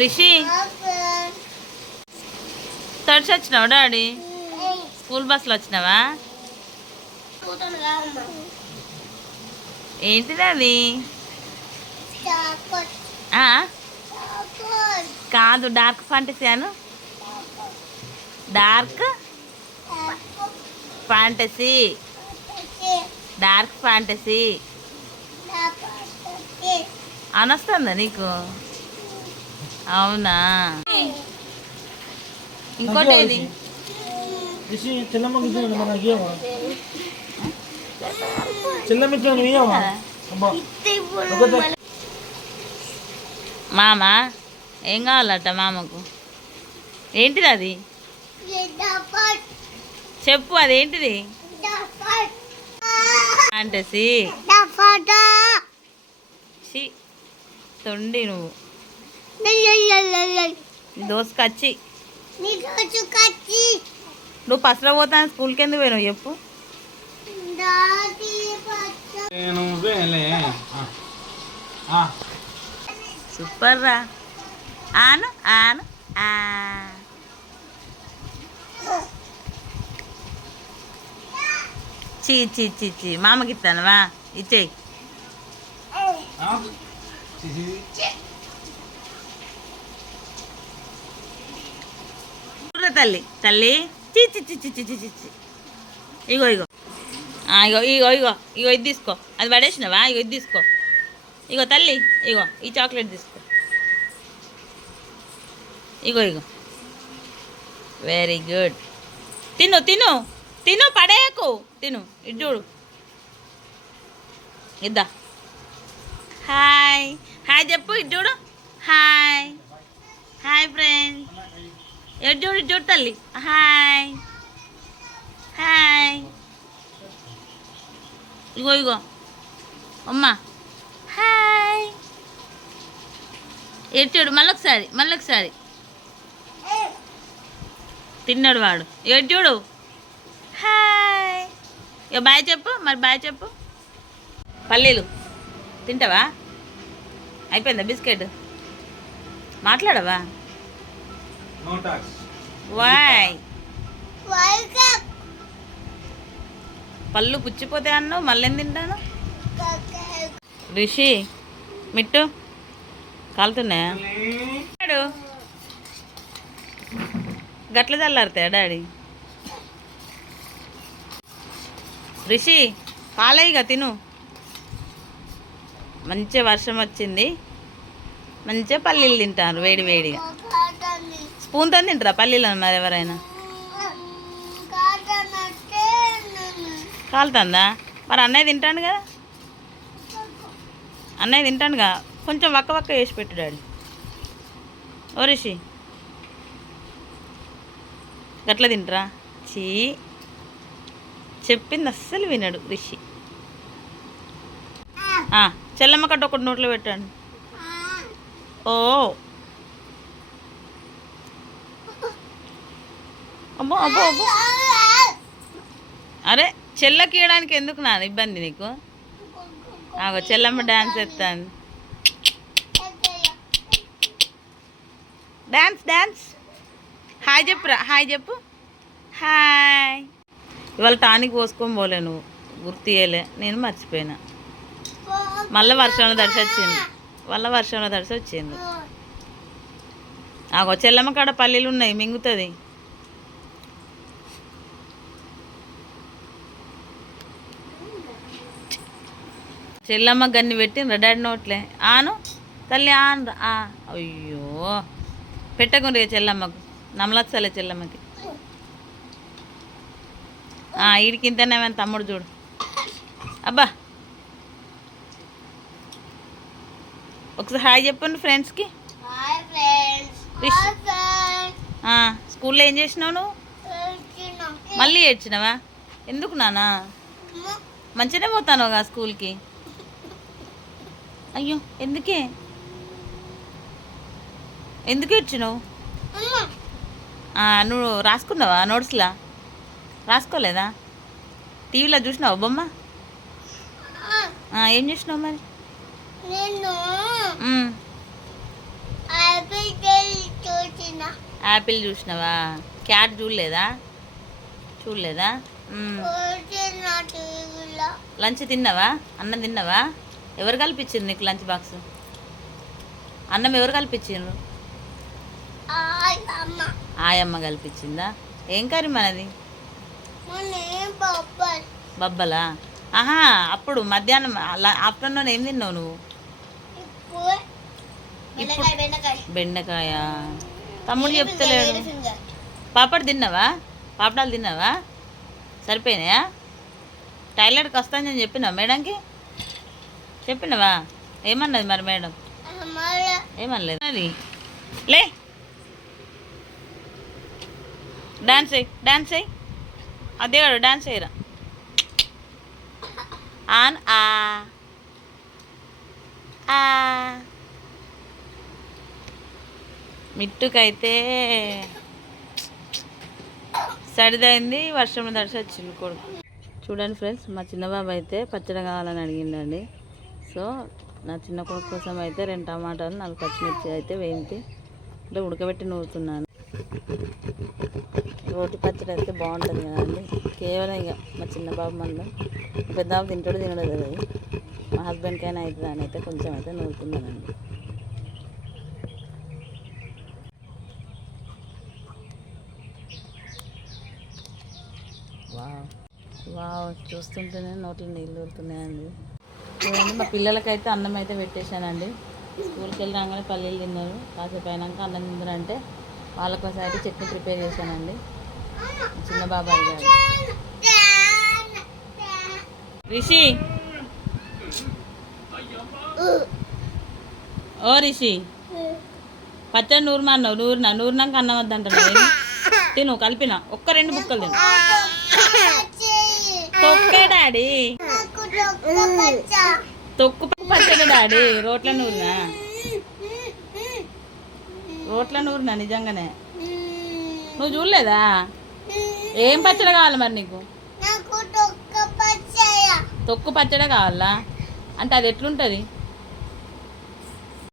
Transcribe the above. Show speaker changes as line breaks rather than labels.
రిషి తడిచి వచ్చినావు daddy? School బస్సులో వచ్చినావా? ఏంటిది అది కాదు డార్క్ ఫాంటసీ అను. డార్క్ ఫాంటసీ డార్క్ ఫాంటసీ అనొస్తుందా నీకు? అవునా? ఇంకోటి మామ? ఏం కావాలట మామకు? ఏంటిది అది? చెప్పు అది ఏంటిది? అంటే సి తొండి నువ్వు. నీ దోసుకొచ్చి. నువ్వు పసర పోతాను స్కూల్కి ఎందుకు పోయినావు చెప్పు. సూపర్ రా ఆను ఆను ఆ. చీ చీ చీ చీ. మామకి ఇస్తానవా? ఇచ్చేయి. చూడరా తల్లి? తల్లి? చిచ్చి చిచ్చి చిచ్చి చిచ్చి ఇగో ఇగో. ఇగో ఇగో ఇగో. ఇగో ఇది తీసుకో. అది పడేసినావా? ఇగో ఇది తీసుకో. ఇగో తల్లి ఇగో ఈ చాక్లెట్ తీసుకో. ఇగో ఇగో. Very good. తిను తిను. తిను పడేయకు. తిను ఇది చూడు. ఇద్దా. హాయ్. హాయ్ చెప్పు ఇది చూడు. హాయ్. హాయ్ ఫ్రెండ్స్ ఎటు చూడు చూడు తల్లి. హాయ్. హాయ్. ఇగో ఇగో అమ్మా. హాయ్. ఎటు చూడు మళ్ళొకసారి మళ్ళొకసారి. తిన్నాడు వాడు. ఎటు చూడు హాయ్. ఇక బాయ్ చెప్పు మరి బాయ్ చెప్పు. పల్లీలు. తింటావా? అయిపోయిందా బిస్కెట్? మాట్లాడవా?
No talks.
వాయ్ పళ్ళు పుచ్చిపోతే అన్నావు మళ్ళీ తింటాను? రిషి మిట్టు కాలుతున్నాయా? గట్ల చల్లారుతాయా డాడీ? రిషి పాలయ్యగా తిను. మంచిగా వర్షం వచ్చింది. మంచిగా పల్లీలు తింటారు వేడి వేడిగా. స్పూన్తో తింటారా పల్లీలు మరి ఎవరైనా? కాలుతుందా? మరి అన్నయ్య తింటాను కదా? అన్నయ్య తింటానుగా కొంచెం వక్క వక్క వేసి పెట్టు డాడీ. ఓ రిషి. గట్ల తింటరా? చీ. చెప్పింది అస్సలు వినడు రిషి. చెల్లమ్మ కట్ట ఒకటి నోట్లో పెట్టండి. ఓ. అమ్మో అబ్బో అబ్బో. అరే చెల్లకి ఇవ్వడానికి ఎందుకు నా ఇబ్బంది నీకు? ఆగో చెల్లమ్మ డ్యాన్స్ ఎత్తాను డ్యాన్స్ డ్యాన్స్ హాయ్ చెప్పురా హాయ్ చెప్పు. హాయ్. ఇవాళ టానిక్ పోసుకొని పోలే నువ్వు గుర్తు చేయలే నేను మర్చిపోయినా. మళ్ళీ వర్షంలో తడిసి వచ్చింది. మళ్ళీ వర్షంలో తడిసి వచ్చింది. ఆగో చెల్లమ్మ కాడ పల్లీలు ఉన్నాయి మింగుతుంది. చెల్లమ్మ గన్ని పెట్టిండ్రా డాడీ నోట్లే. ఆను? తల్లి ఆను అయ్యో. పెట్టకుండ్రి చెల్లమ్మకు. నమలచ్చలే చెల్లమ్మకి. ఆ, ఈడికి ఇంతనేమని తమ్ముడు చూడు. అబ్బా. ఒకసారి హాయ్ చెప్పండి ఫ్రెండ్స్కి. స్కూల్లో ఏం చేసినావు నువ్వు? మళ్ళీ ఏడ్చినావా? ఎందుకు నానా? మంచిగానే పోతాను స్కూల్కి. అయ్యో ఎందుకే? ఎందుకు ఏడ్చినావు? ఆ, నువ్వు రాసుకున్నావా నోట్స్లా? రాసుకోలేదా? టీవీలో చూసినావా బొమ్మ? ఏం చూసినావు మరి? యాపిల్ చూసినావా? క్యాట్ చూడలేదా? చూడలేదా. లంచ్ తిన్నావా? అన్నం తిన్నావా? ఎవరు కల్పించారు నీకు లంచ్ బాక్స్? అన్నం ఎవరు కల్పించారు ఆయమ్మ. కల్పించిందా? ఏం కర్రీ మనది? బబ్బలా? ఆహా అప్పుడు మధ్యాహ్నం ఆఫ్టర్నూన్ ఏం తిన్నావు నువ్వు? బెండకాయ. తమ్ముడు చెప్తలేడు. పాపడు తిన్నావా? పాపడాలు తిన్నావా? సరిపోయినాయా? టైలర్కి వస్తానని చెప్పినావా మేడంకి? చెప్పినవా? ఏమన్నది మరి మేడం? ఏమనలేదు. అది లే. డాన్స్ అయ్యి డాన్స్ అయ్యి అదే డాన్స్ అయ్యరా ఆన్ ఆ. ఆ. మిట్టుకైతే సడిదైంది వర్షంలో తడిసి వచ్చింది కొడుకు. చూడండి ఫ్రెండ్స్ మా చిన్న బాబు అయితే పచ్చడి కావాలని అడిగిండండి. సో నా చిన్న కొడుకు కోసం అయితే రెండు టమాటాలు నాలుగు పచ్చిమిర్చి అయితే వేయించి అంటే ఉడకబెట్టి నూరుతున్నాను. రోటి పచ్చడి అయితే బాగుంటుంది కదండి. కేవలం ఇక మా చిన్న బాబు మందం. పెద్ద బాబు తింటాడు తినడు కదా అది. మా హస్బెండ్కైనా అవుతుంది అని అయితే కొంచెం అయితే నూరుతున్నానండి. వావ్. వావ్ చూస్తుంటేనే నోట్లో నీళ్ళు ఊరుతున్నాయండి. చూడండి మా పిల్లలకైతే అన్నం అయితే పెట్టేశానండి. స్కూల్కి వెళ్ళి రాగానే పల్లీలు తిన్నారు. కాసేపు అయినాక అన్నం తిందరంటే వాళ్ళ కోసం అయితే చట్నీ ప్రిపేర్ చేశానండి. చిన్న బాబాయ్ గారు రిషి. ఓ రిషి. పచ్చడి నూరు అన్నావు? నూరిన? నూరినాక అన్నం వద్దంటున్నావు తిను కలిపిన. ఒక్క రెండు బుక్కలు తిను. తొక్కే డాడీ. తొక్కు పచ్చడి డాడీ రోట్ల నూరునా? రోట్ల నూరునా నిజంగానే? నువ్వు చూడలేదా? ఏం పచ్చడి కావాలి మరి నీకు? తొక్కు పచ్చడి కావాలా? అంటే అది ఎట్లుంటుంది?